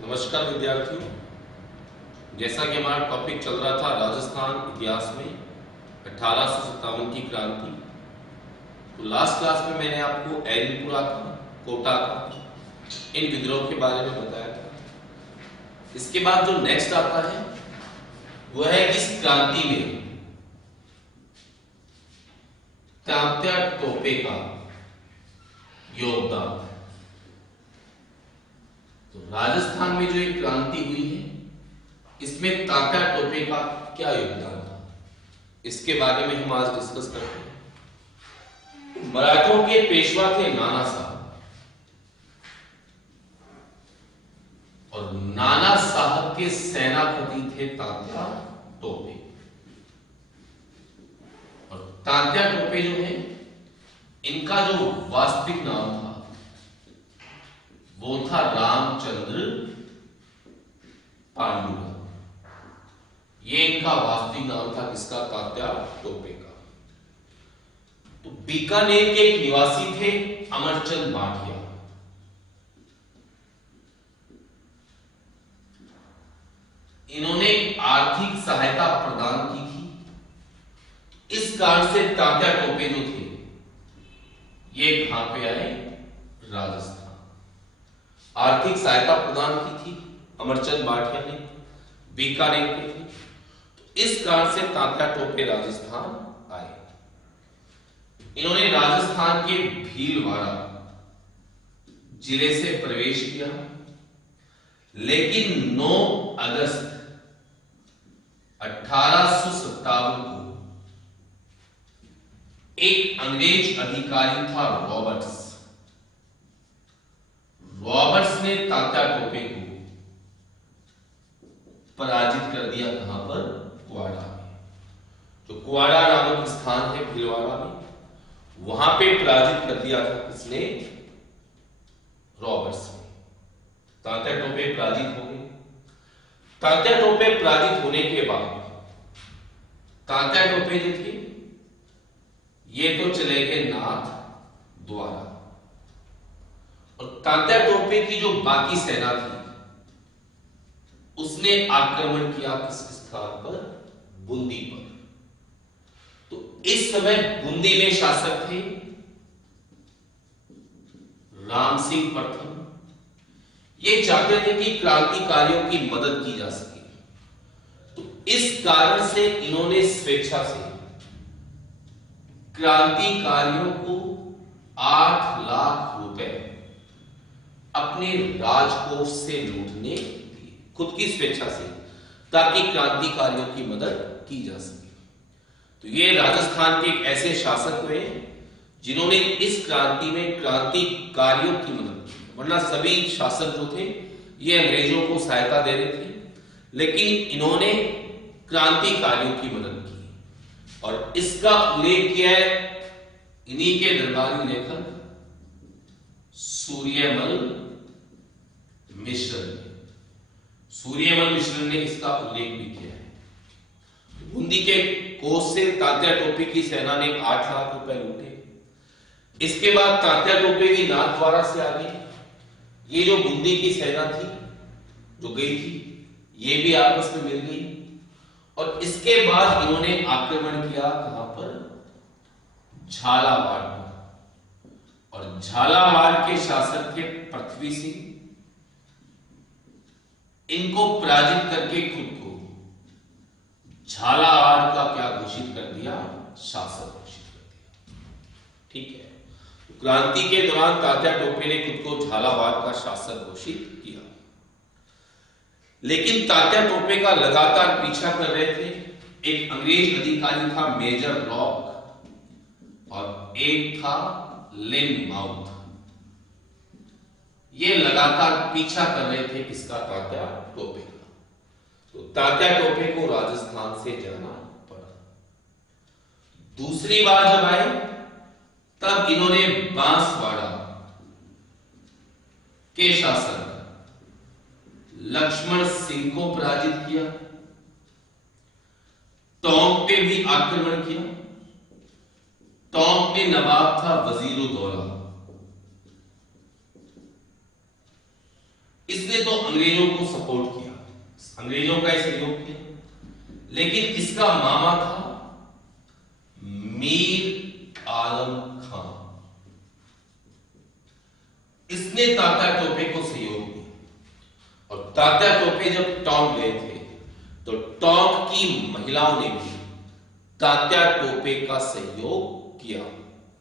नमस्कार विद्यार्थियों। जैसा कि हमारा टॉपिक चल रहा था राजस्थान इतिहास में 1857 की क्रांति, तो लास्ट क्लास में मैंने आपको एलपुरा का, कोटा का, इन विद्रोह के बारे में बताया था। इसके बाद जो नेक्स्ट आता है वह है इस क्रांति में तात्या टोपे का योगदान। तो राजस्थान में जो एक क्रांति हुई है इसमें तात्या टोपे का क्या योगदान था, इसके बारे में हम आज डिस्कस करते हैं। मराठों के पेशवा थे नाना साहब, और नाना साहब के सेनापति थे तात्या टोपे। और तात्या टोपे जो है, इनका जो वास्तविक नाम था वो था रामचंद्र पांडुरंग। ये इनका वास्तविक नाम था, किसका? तात्या टोपे का। तो बीकानेर के एक निवासी थे अमरचंद भाटिया। इन्होंने आर्थिक सहायता प्रदान की थी। इस कारण से तात्या टोपे जो थे ये कहां पे आए? राजस्थान। आर्थिक सहायता प्रदान की थी अमरचंद भाटिया ने, बीकानेर के थे। तो इस कारण से तात्या टोपे राजस्थान आए। इन्होंने राजस्थान के भीलवाड़ा जिले से प्रवेश किया, लेकिन 9 अगस्त 1857 को एक अंग्रेज अधिकारी था रॉबर्ट्स ने तात्या टोपे को पराजित कर दिया। कहां पर? कुआड़ा में। जो कुआड़ा नामक स्थान है भीलवाड़ा में, वहां पे पराजित कर दिया था। किसने? रॉबर्ट्स ने। तात्या टोपे पराजित हो गए। तात्या टोपे पराजित होने के बाद तात्या टोपे जो थे ये तो चले गए नाथ द्वारा, और तात्या टोपे की जो बाकी सेना थी उसने आक्रमण किया किस स्थान पर? बूंदी पर। तो इस समय बूंदी में शासक थे राम सिंह प्रथम। ये चाहते थे कि क्रांतिकारियों की मदद की जा सके, तो इस कारण से इन्होंने स्वेच्छा से क्रांतिकारियों को 8 लाख रुपए अपने राजकोष से लूटने दिए, खुद की स्वेच्छा से, ताकि क्रांतिकारियों की मदद की जा सके। तो ये राजस्थान के एक ऐसे शासक हुए जिन्होंने इस क्रांति में क्रांतिकारियों की मदद की। वरना सभी शासक जो थे ये अंग्रेजों को सहायता दे रहे थे, लेकिन इन्होंने क्रांतिकारियों की मदद की। और इसका उल्लेख किया है इन्हीं के दरबारी लेखक सूर्यमल मिश्र ने इसका उल्लेख भी किया है। बूंदी के कोष से तात्या टोपे की सेना ने 8 लाख रुपए लूटे। इसके बाद तात्या टोपे भी नाथद्वारा से आगे, ये जो बूंदी की सेना थी जो गई थी, ये भी आपस में मिल गई। और इसके बाद इन्होंने आक्रमण किया कहां पर? झालावाड़ पर। और झालावाड़ के शासक थे पृथ्वी सिंह। इनको पराजित करके खुद को झालावाड़ का क्या घोषित कर दिया? शासक घोषित कर दिया। ठीक है। तो क्रांति के दौरान तात्या टोपे ने खुद को झालावाड़ का शासक घोषित किया, लेकिन तात्या टोपे का लगातार पीछा कर रहे थे एक अंग्रेज अधिकारी था मेजर रॉक, और एक था लिन माउथ। ये लगातार पीछा कर रहे थे किसका? तात्या टोपे का। तो तात्या टोपे को राजस्थान से जाना पड़ा। दूसरी बार जब आए तब इन्होंने बांसवाड़ा के शासक लक्ष्मण सिंह को पराजित किया। टोंक पे भी आक्रमण किया। टोंक में नवाब था वजीरुद्दौला। इसने तो अंग्रेजों को सपोर्ट किया, अंग्रेजों का सहयोग किया, लेकिन इसका मामा था मीर आलम खां। इसने तात्या टोपे को सहयोग दिया और तात्या टोपे जब टोंक गए थे तो टोंक की महिलाओं ने भी तात्या टोपे का सहयोग किया।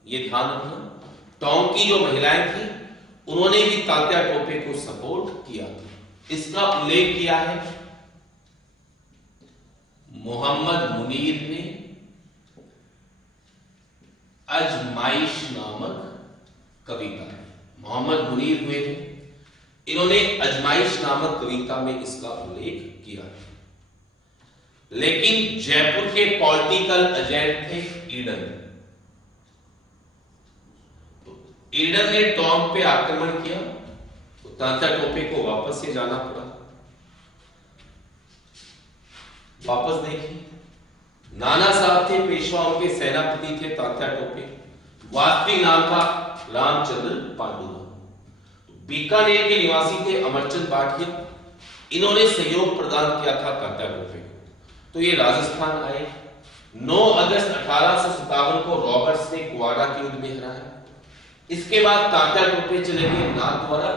ये ध्यान रखना, टोंक की जो महिलाएं थी उन्होंने भी तात्या टोपे को सपोर्ट किया। इसका उल्लेख किया है मोहम्मद मुनीर ने अजमाइश नामक कविता में। मोहम्मद मुनीर हुए थे, इन्होंने अजमाइश नामक कविता में इसका उल्लेख किया। लेकिन जयपुर के पॉलिटिकल एजेंट थे ईडन। तो ईडन ने टोंक पे आक्रमण किया तो तात्या टोपे को वापस से जाना पड़ा। वापस देखिए, नाना साहब थे पेशवा, उनके सेनापति थे तात्या टोपे, वास्तविक नाम था रामचंद्र पांडुरंग। बीकानेर के निवासी थे अमरचंद भाटिया, इन्होंने सहयोग प्रदान किया था तात्या टोपे को। तो ये राजस्थान आए। 9 अगस्त 1857 को रॉबर्ट्स ने कुआरा के युद्ध में हराया। इसके बाद तात्या टोपे चले गए नाथद्वारा।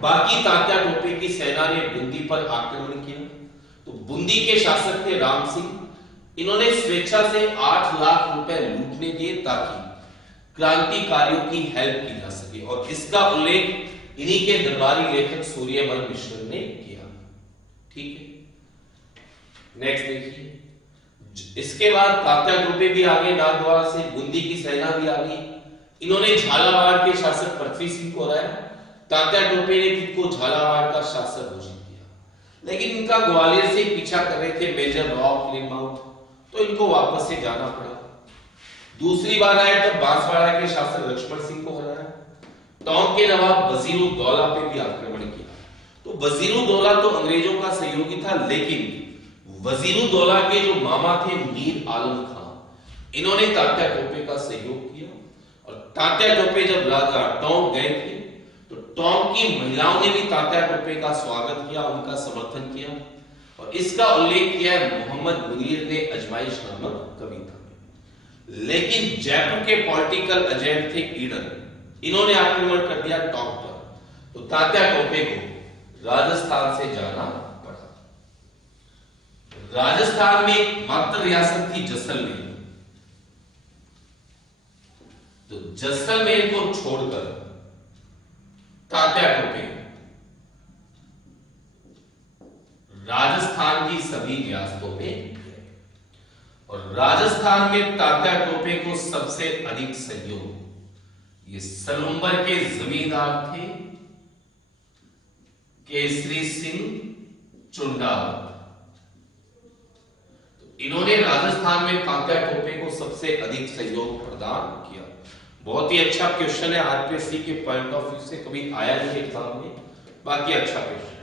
बाकी तात्या टोपे की सेना ने बूंदी पर आक्रमण किया। तो बूंदी के शासक थे राम सिंह, इन्होंने स्वेच्छा से 8 लाख रुपए लूटने दिए ताकि क्रांतिकारियों की हेल्प की जा सके, और इसका उल्लेख इन्हीं के दरबारी लेखक सूर्यमल मिश्र ने किया। ठीक है, नेक्स्ट देखिए। इसके बाद तात्या टोपे भी आगे नाथद्वारा से, बूंदी की सेना भी आ गई। इन्होंने झालावाड़ के शासक पृथ्वी सिंह को हराया। तात्या टोपे ने खुद को झालावाड़ का शासक घोषित किया, लेकिन इनका ग्वालियर से पीछा कर रहे थे मेजर रॉक लिमाउथ, तो इनको वापस से जाना पड़ा। दूसरी बार आए तब बांसवाड़ा के शासक लक्ष्मण सिंह को हराया। टोंक के नवाब वजीरुद्दौला पे भी आक्रमण किया। तो वजीरुद्दौला तो अंग्रेजों का सहयोगी था, लेकिन वजीरुद्दौला के जो मामा थे मीर आलम खां, इन्होंने तात्या टोपे का सहयोग किया। और तात्या टोपे जब राजा टोंक गए थे तो टोंक की महिलाओं ने भी तात्या टोपे का स्वागत किया, उनका समर्थन किया, और इसका उल्लेख किया है मोहम्मद मुनीर ने अजमाइश नामक कविता में। लेकिन जयपुर के पॉलिटिकल एजेंट थे ईडन, इन्होंने आक्रमण कर दिया टोंक पर, तो तात्या टोपे को राजस्थान से जाना पड़ा। राजस्थान में एकमात्र रियासत थी जैसलमेर। तो जैसलमेर को छोड़कर तात्या टोपे राजस्थान की सभी रियासतों में, और राजस्थान में तात्या टोपे को सबसे अधिक सहयोग ये सलुंबर के जमींदार थे केसरी सिंह चुंडाल। इन्होंने राजस्थान में तात्या टोपे को सबसे अधिक सहयोग प्रदान किया। बहुत ही अच्छा क्वेश्चन है, आरपीएससी के पॉइंट ऑफ व्यू से कभी आया नहीं एग्जाम में, बाकी अच्छा क्वेश्चन है।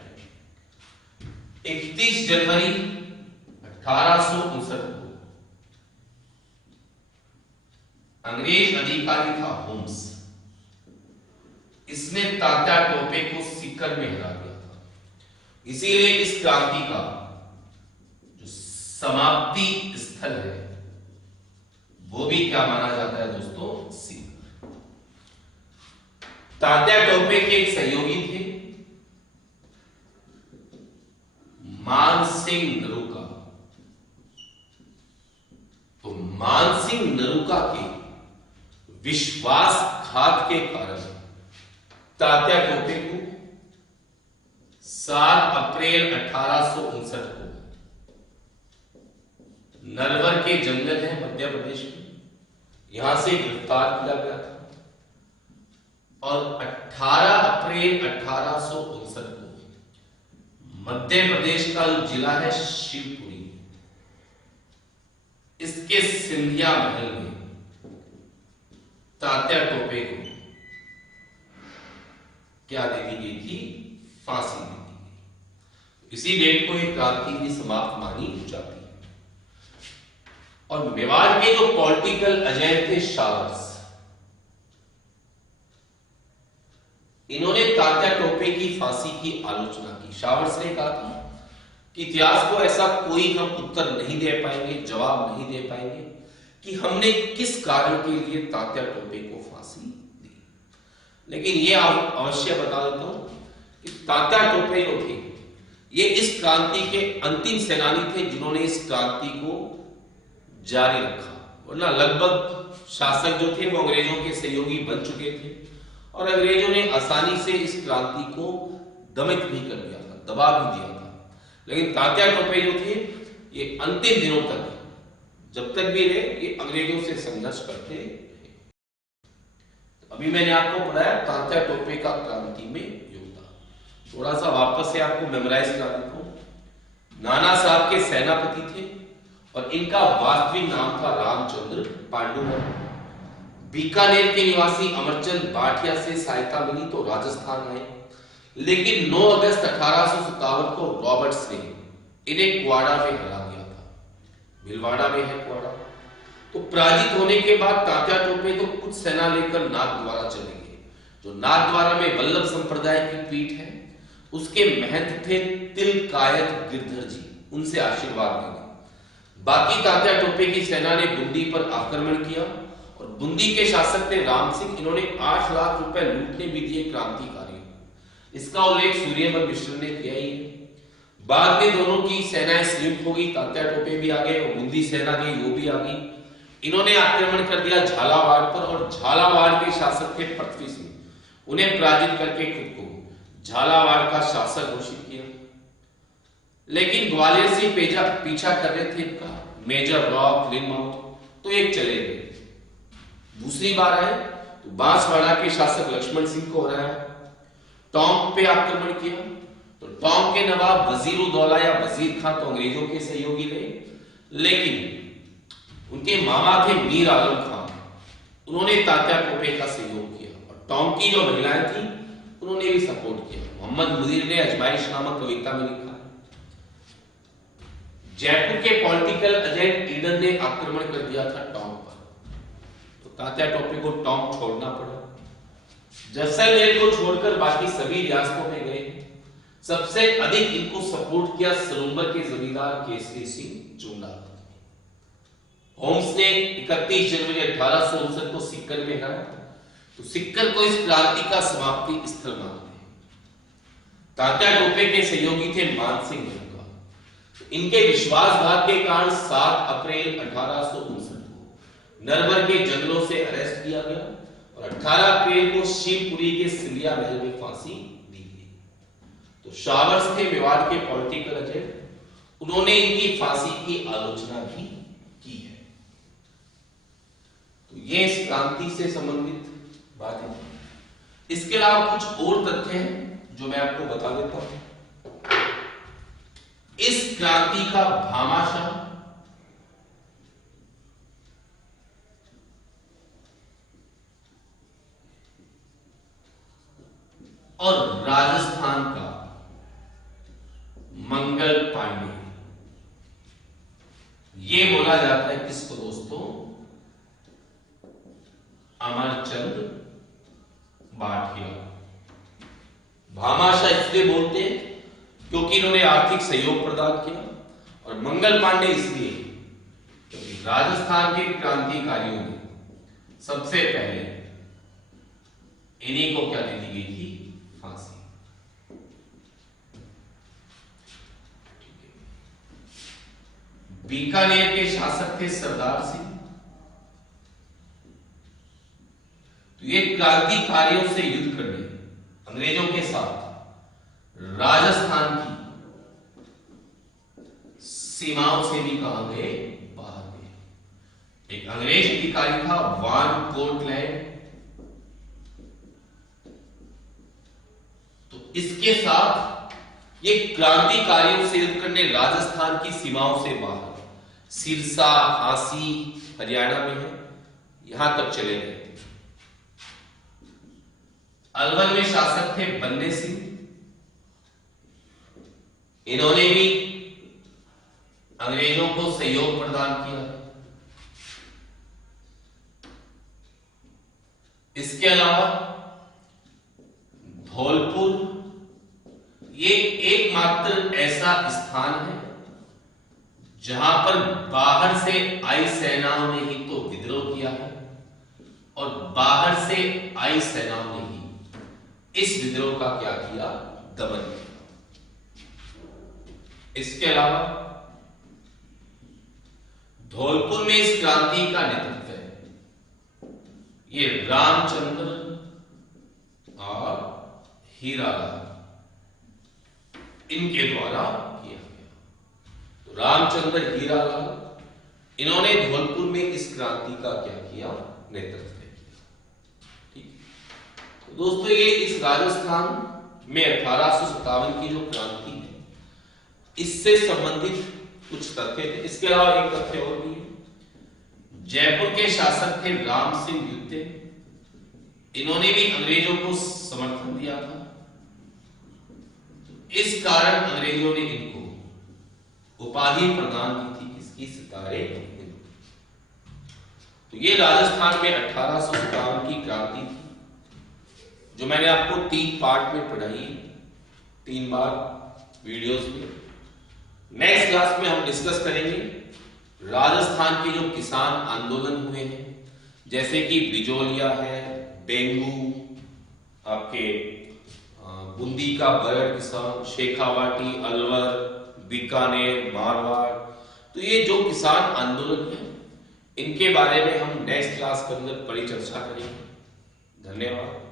31 जनवरी 1859 को अंग्रेज अधिकारी था होम्स, इसने तात्या टोपे को सीकर में हरा दिया था। इसीलिए इस क्रांति का जो समाप्ति स्थल है वो भी क्या माना जाता है दोस्तों, सीकर। तात्या टोपे के एक सहयोगी थे मानसिंह नरूका। तो मानसिंह नरूका के विश्वासघात के कारण तात्या टोपे को 7 अप्रैल 1859 को नरवर के जंगल है मध्य प्रदेश में, यहां से गिरफ्तार किया गया था। और 18 अप्रैल 1859 को मध्य प्रदेश का जिला है शिवपुरी, इसके सिंधिया महल में तात्या टोपे को क्या दे दी गई थी, फांसी दे दी गई। इसी डेट को एक क्रांति की समाप्त मानी जाती है। और मेवाड़ के जो पॉलिटिकल एजेंट थे शावर्स, इन्होंने तात्या टोपे की फांसी की आलोचना की। शावर्स ने कहा था कि इतिहास को ऐसा कोई हम उत्तर नहीं दे पाएंगे, जवाब नहीं दे पाएंगे कि हमने किस कार्य के लिए तात्या टोपे को फांसी दी। लेकिन ये अवश्य बता देता हूं कि तात्या टोपे जो थे ये इस क्रांति के अंतिम सेनानी थे जिन्होंने इस क्रांति को जारी रखा, वरना लगभग शासक जो थे वो अंग्रेजों के सहयोगी बन चुके थे और अंग्रेजों ने आसानी से इस क्रांति को दमित भी कर दिया था, दबा भी दिया था। लेकिन तात्या टोपे जो थे ये अंतिम दिनों तक, जब तक भी रहे, ये अंग्रेजों से संघर्ष करते रहे। अभी मैंने आपको पढ़ाया तात्या टोपे का क्रांति में योगदान। थोड़ा सा वापस से आपको मेमोराइज करा देता हूं। नाना साहब के सेनापति थे और इनका वास्तविक नाम था रामचंद्र पांडुरंग। बीकानेर के निवासी अमरचंद भाटिया से सहायता मिली तो राजस्थान आए, लेकिन 9 अगस्त 1857 को रॉबर्ट्स ने इन्हें क्वाड़ा में हरा दिया था। भिलवाड़ा में है क्वाड़ा। तो पराजित होने के बाद तात्या टोपे तो कुछ सेना लेकर नाथद्वारा चले गए। जो नाथद्वारा में वल्लभ संप्रदाय की पीठ है, उसके महंत थे तिलकायत गिरधर जी, उनसे आशीर्वाद लेंगे। बाकी तात्या टोपे की सेना ने बूंदी पर आक्रमण किया और बूंदी के शासक थे राम सिंह। इन्होंने 8 लाख रुपए लूटने भी दिए क्रांतिकारियों। इसका उल्लेख सूर्यमल मिश्र ने किया ही है। बाद में दोनों की सेनाएं संयुक्त हो गई, तात्या टोपे भी आ गए और बूंदी सेना गई, वो भी आ गई। इन्होंने आक्रमण कर दिया झालावाड़ पर और झालावाड़ के शासक थे पृथ्वी सिंह, उन्हें पराजित करके खुद को झालावाड़ का शासक घोषित किया। लेकिन ग्वालियर से पीछा कर रहे थे इनका मेजर रॉक लिनमाउथ, तो एक चले गए। दूसरी बार आए तो बांसवाड़ा के शासक लक्ष्मण सिंह को हराया। टोंक पे आक्रमण किया तो टोंक के नवाब वजीरुद्दौला या वजीर खां तो अंग्रेजों के सहयोगी रहे, लेकिन उनके मामा थे मीर आलम खान, उन्होंने तात्या टोपे का सहयोग किया और टोंक की जो महिलाएं थी उन्होंने भी सपोर्ट किया। मोहम्मद मुजीर ने अजमाइश नामक कविता में लिखा। जयपुर के पॉलिटिकल एजेंट ईडन ने आक्रमण कर दिया था टोंक पर, तो तात्या टोपे को टोंक छोड़ना पड़ा। जैसलमेर को छोड़कर बाकी सभी रियासतों में गए। सबसे अधिक इनको सपोर्ट किया सलूम्बर के जमींदार केसरी सिंह चुंडा। होम्स ने 31 जनवरी 1859 को सिक्कर में हराया, तो सिक्कर को इस क्रांति का समाप्ति स्थल मानते हैं। तात्या टोपे के सहयोगी थे मानसिंह मलका। इनके विश्वासघात के कारण 7 अप्रैल 1859 को नरवर के जंगलों से अरेस्ट किया गया और 18 अप्रैल को शिवपुरी के सिंधिया महल में फांसी दी गई। तो शावर्स थे मेवाड़ के पॉलिटिकल एजेंट, उन्होंने इनकी फांसी की आलोचना भी की है। तो ये इस क्रांति से संबंधित बातें। इसके अलावा कुछ और तथ्य हैं जो मैं आपको बता देता हूं। इस क्रांति का भामाशाह और राजस्थान का मंगल पांडे, ये बोला जाता है किसको दोस्तों? अमरचंद भाटिया। भामाशाह इसलिए बोलते हैं क्योंकि इन्होंने आर्थिक सहयोग प्रदान किया, और मंगल पांडे इसलिए क्योंकि राजस्थान के क्रांतिकारियों में सबसे पहले इन्हीं को क्या दे दी गई थी? फांसी। बीकानेर के शासक थे सरदार सिंह। तो ये क्रांतिकारियों से युद्ध करने अंग्रेजों के साथ राजस्थान की सीमाओं से भी कहां गए? बाहर गए। एक अंग्रेज अधिकारी था वान कोटलैंड, तो इसके साथ ये क्रांतिकारियों से युद्ध करने राजस्थान की सीमाओं से बाहर सिरसा, हांसी हरियाणा में है, यहां तक चले गए। अलवर में शासक थे बन्ने सिंह, इन्होंने भी अंग्रेजों को सहयोग प्रदान किया। इसके अलावा धौलपुर ये एकमात्र ऐसा स्थान है जहां पर बाहर से आई सेनाओं ने ही तो विद्रोह किया है और बाहर से आई सेनाओं ने ही इस विद्रोह का क्या किया, दमन किया। इसके अलावा धौलपुर में इस क्रांति का नेतृत्व है ये रामचंद्र और हीरालाल इनके द्वारा किया गया। तो रामचंद्र हीरालाल इन्होंने धौलपुर में इस क्रांति का क्या किया, नेतृत्व किया। ठीक। तो दोस्तों ये इस राजस्थान में 1857 की जो क्रांति है इससे संबंधित कुछ तथ्य थे। इसके अलावा एक तथ्य और भी है। जयपुर के शासक थे राम सिंह युद्धे, इन्होंने भी अंग्रेजों को समर्थन दिया था। इस कारण अंग्रेजों ने इनको उपाधि प्रदान की थी, किसकी, सितारे हिंद। तो ये राजस्थान में 1857 की क्रांति थी जो मैंने आपको 3 पार्ट में पढ़ाई, 3 बार वीडियोस में। नेक्स्ट क्लास में हम डिस्कस करेंगे राजस्थान के जो किसान आंदोलन हुए हैं, जैसे कि बिजोलिया है, डेंगू, आपके बूंदी का बरड़ किसान, शेखावाटी, अलवर, बीकानेर, मारवाड़। तो ये जो किसान आंदोलन है इनके बारे में हम नेक्स्ट क्लास के अंदर बड़ी चर्चा करेंगे। धन्यवाद।